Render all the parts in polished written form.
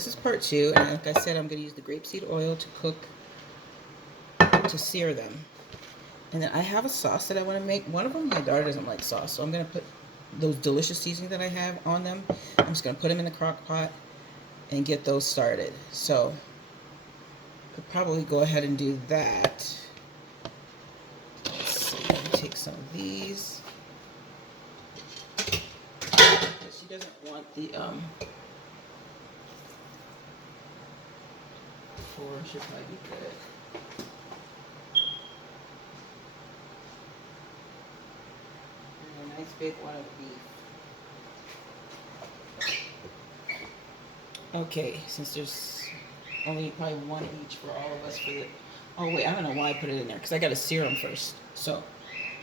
this is part 2, and like I said, I'm going to use the grapeseed oil to sear them. And then I have a sauce that I want to make. One of them, my daughter doesn't like sauce, so I'm going to put those delicious seasonings that I have on them. I'm just going to put them in the crock pot and get those started. So could probably go ahead and do that. Let's see, let me take some of these. She doesn't want the 4 should probably be good. And a nice big one of beef. Okay, since there's only probably one each for all of us for the... Oh wait, I don't know why I put it in there because I got to sear them first. So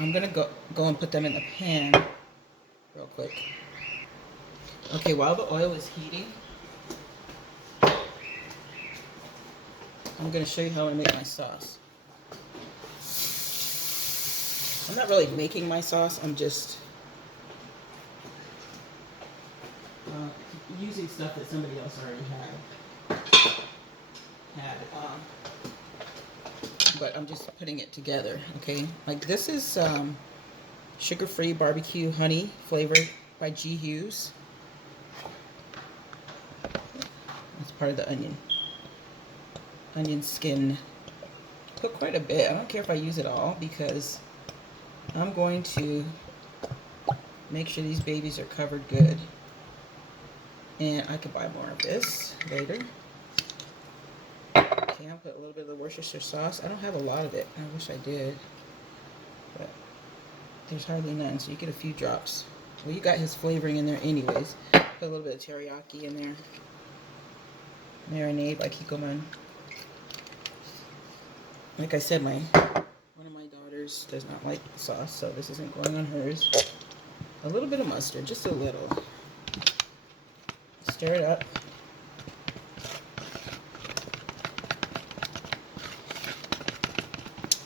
I'm gonna go and put them in the pan real quick. Okay, while the oil is heating, I'm gonna show you how I make my sauce. I'm not really making my sauce. I'm just using stuff that somebody else already had. But I'm just putting it together, okay? Like this is sugar-free barbecue honey flavored by G. Hughes. That's part of the onion skin. Put quite a bit. I don't care if I use it all because I'm going to make sure these babies are covered good. And I could buy more of this later. Okay, I'll put a little bit of the Worcestershire sauce. I don't have a lot of it. I wish I did. But there's hardly none, so you get a few drops. Well, you got his flavoring in there anyways. Put a little bit of teriyaki in there. Marinade by Kikkoman. Like I said, one of my daughters does not like sauce, so this isn't going on hers. A little bit of mustard, just a little. Stir it up.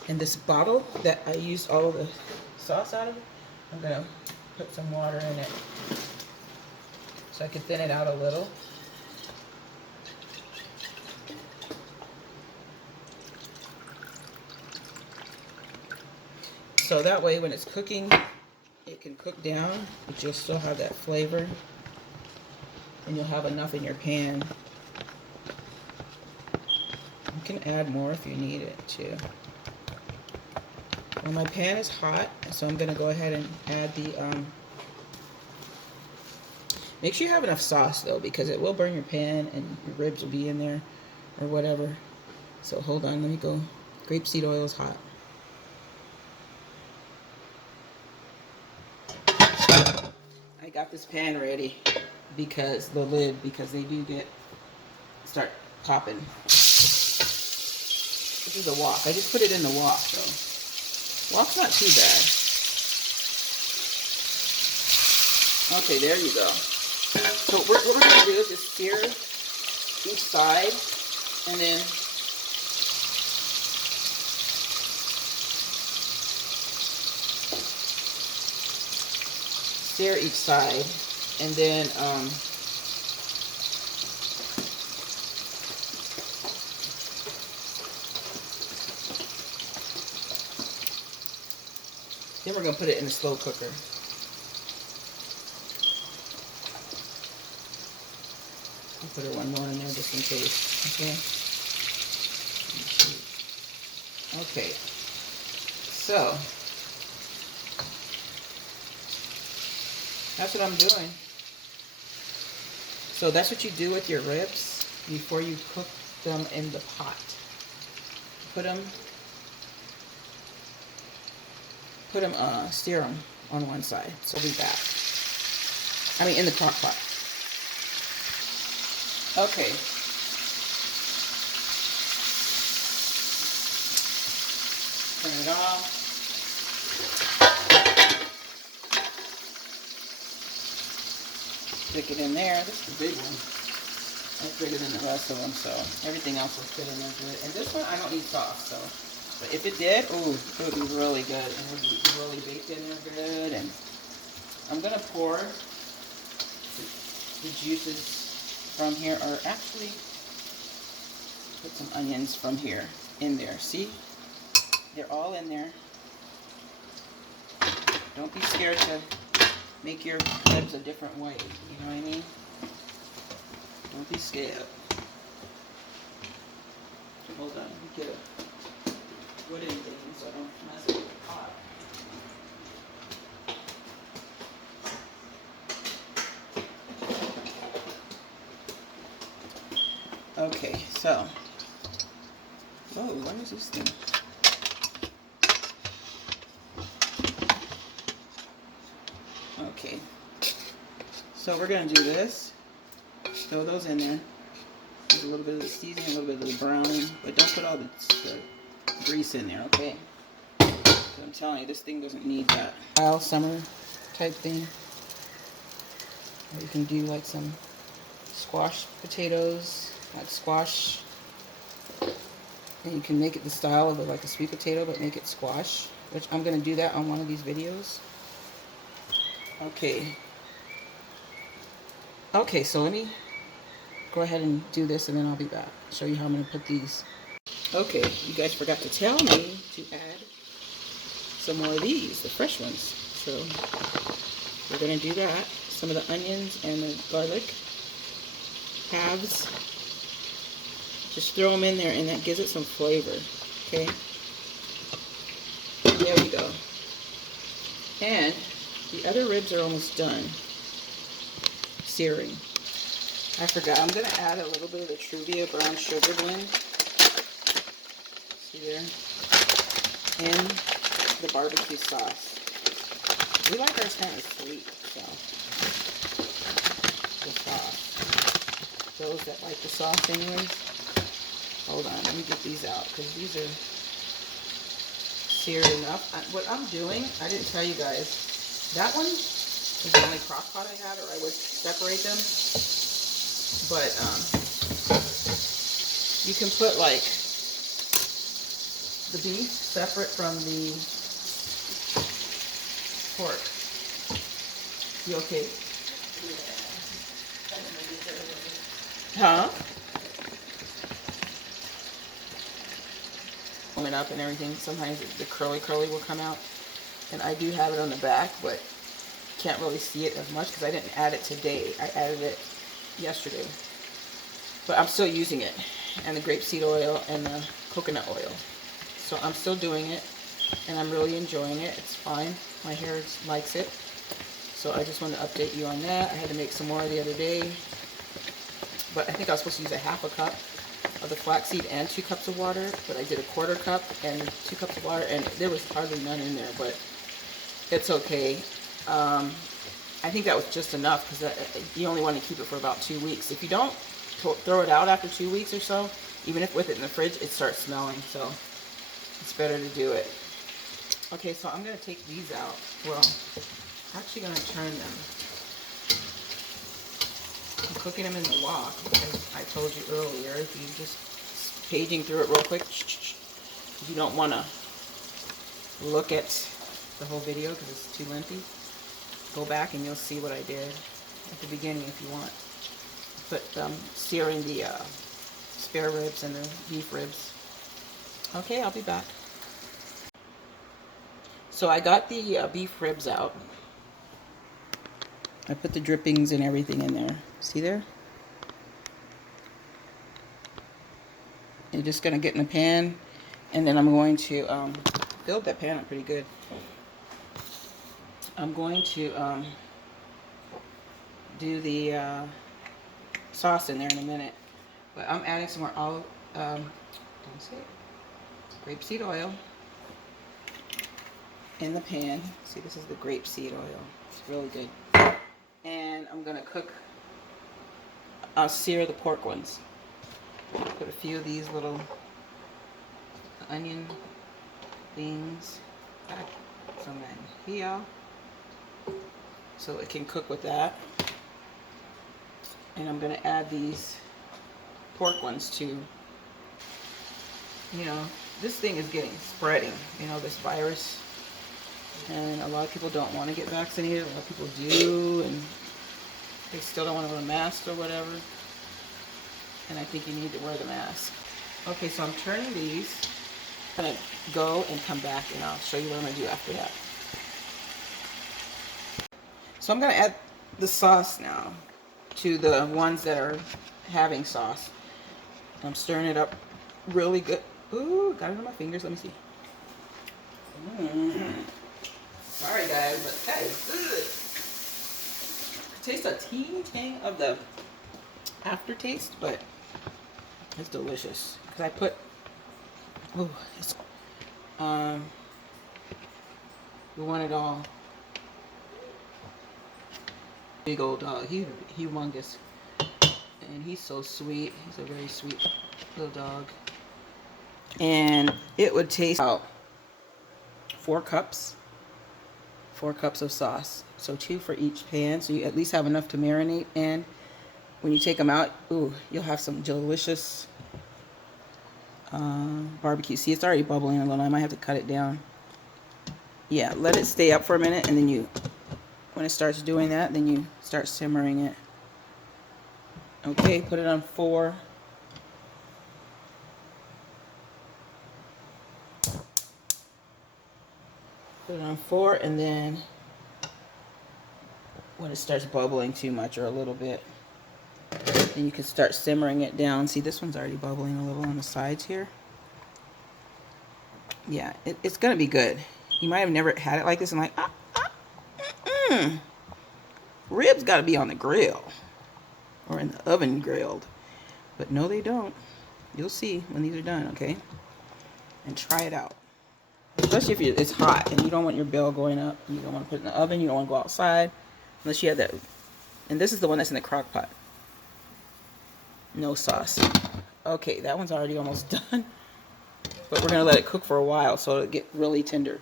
And this bottle that I used all of the sauce out of, I'm going to put some water in it so I can thin it out a little. So that way when it's cooking, it can cook down, but you'll still have that flavor. And you'll have enough in your pan. You can add more if you need it too. Well, my pan is hot, so I'm going to go ahead and add the... Make sure you have enough sauce though, because it will burn your pan and your ribs will be in there or whatever. So hold on, let me go. Grapeseed oil is hot. I got this pan ready because the lid, because they do start popping. This is a wok. I just put it in the wok, so wok's not too bad. Okay, there you go. So what we're going to do is just sear each side, and then sear each side, and then we're going to put it in a slow cooker. I'll put one more in there just in case. Okay. Okay. So that's what I'm doing. So that's what you do with your ribs before you cook them in the pot. Steer them on one side. So I'll be back. I mean, in the crock pot. Okay. Turn it off. Stick it in there. This is the big one. That's bigger than the rest of them, so everything else will fit in there good. And this one, I don't need sauce, so. But if it did, ooh, it would be really good. And it would be really baked in there good. And I'm going to pour the juices from here, or actually put some onions from here in there. See? They're all in there. Don't be scared to make your ribs a different way. You know what I mean? Don't be scared. Hold on, let me get a wooden thing so I don't mess up the pot. Okay, so, whoa, what is this thing? Okay, so we're gonna do this. Throw those in there. There's a little bit of the seasoning, a little bit of the browning, but don't put all the grease in there, okay? So I'm telling you, this thing doesn't need that all summer type thing. Or you can do like some squash potatoes, like squash, and you can make it the style of like a sweet potato, but make it squash, which I'm gonna do that on one of these videos. Okay. Okay, so let me go ahead and do this, and then I'll be back. Show you how I'm gonna put these. Okay, you guys forgot to tell me to add some more of these, the fresh ones. So we're gonna do that. Some of the onions and the garlic halves. Just throw them in there, and that gives it some flavor. Okay. There we go. And the other ribs are almost done searing. I forgot, I'm going to add a little bit of the Truvia brown sugar blend. See there? And the barbecue sauce. We like ours kind of sweet, so. The sauce. Those that like the sauce anyways. Hold on, let me get these out, because these are seared enough. What I'm doing, I didn't tell you guys, that one is the only crock pot I had, or I would separate them. But you can put like the beef separate from the pork. You okay? Huh? Warm it up and everything. Sometimes the curly will come out, and I do have it on the back, but can't really see it as much because I didn't add it today. I added it yesterday, but I'm still using it, and the grapeseed oil and the coconut oil. So I'm still doing it, and I'm really enjoying it. It's fine. My hair likes it. So I just wanted to update you on that. I had to make some more the other day, but I think I was supposed to use a half a cup of the flaxseed and 2 cups of water, but I did a 1/4 cup and 2 cups of water, and there was hardly none in there, but it's okay. I think that was just enough, because you only want to keep it for about 2 weeks. If you don't throw it out after 2 weeks or so, even if with it in the fridge, it starts smelling, so it's better to do it. Okay, so I'm going to take these out. Well, I'm actually going to turn them. I'm cooking them in the wok, as I told you earlier. If you just paging through it real quick, you don't want to look at the whole video because it's too lengthy. Go back and you'll see what I did at the beginning if you want. But searing the spare ribs and the beef ribs. Okay, I'll be back. So I got the beef ribs out. I put the drippings and everything in there. See there? You're just going to get in a pan, and then I'm going to build that pan up pretty good. I'm going to do the sauce in there in a minute, but I'm adding some more olive, don't say it, grapeseed oil in the pan. See, this is the grapeseed oil. It's really good. And I'm gonna sear the pork ones. Put a few of these little onion things back some in here, so it can cook with that. And I'm going to add these pork ones too. You know, this thing is spreading, you know, this virus. And a lot of people don't want to get vaccinated. A lot of people do, and they still don't want to wear masks or whatever. and I think you need to wear the mask. Okay, so I'm turning these. I'm gonna go and come back, and I'll show you what I'm gonna do after that. So I'm gonna add the sauce now to the ones that are having sauce. I'm stirring it up really good. Ooh, got it on my fingers. Let me see. Sorry guys, but that is good. Taste a teeny tang of the aftertaste, but it's delicious. Because I put, oh, it's, we want it all. Big old dog, he's humongous. And he's so sweet. He's a very sweet little dog. And it would taste about 4 cups of sauce. So 2 for each pan, so you at least have enough to marinate. And when you take them out, ooh, you'll have some delicious barbecue. See, it's already bubbling a little. I might have to cut it down. Yeah, let it stay up for a minute, and then you, when it starts doing that, then you start simmering it. Okay, put it on 4. Put it on 4, and then when it starts bubbling too much or a little bit, then you can start simmering it down. See, this one's already bubbling a little on the sides here. Yeah, it's gonna be good. You might have never had it like this and like, ribs gotta be on the grill or in the oven grilled. But no, they don't. You'll see when these are done, okay? And try it out. Especially if it's hot and you don't want your bill going up. You don't want to put it in the oven. You don't want to go outside. Unless you have that. And this is the one that's in the crock pot. No sauce. Okay, that one's already almost done. But we're going to let it cook for a while so it'll get really tender.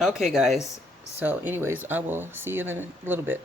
Okay, guys. So anyways, I will see you in a little bit.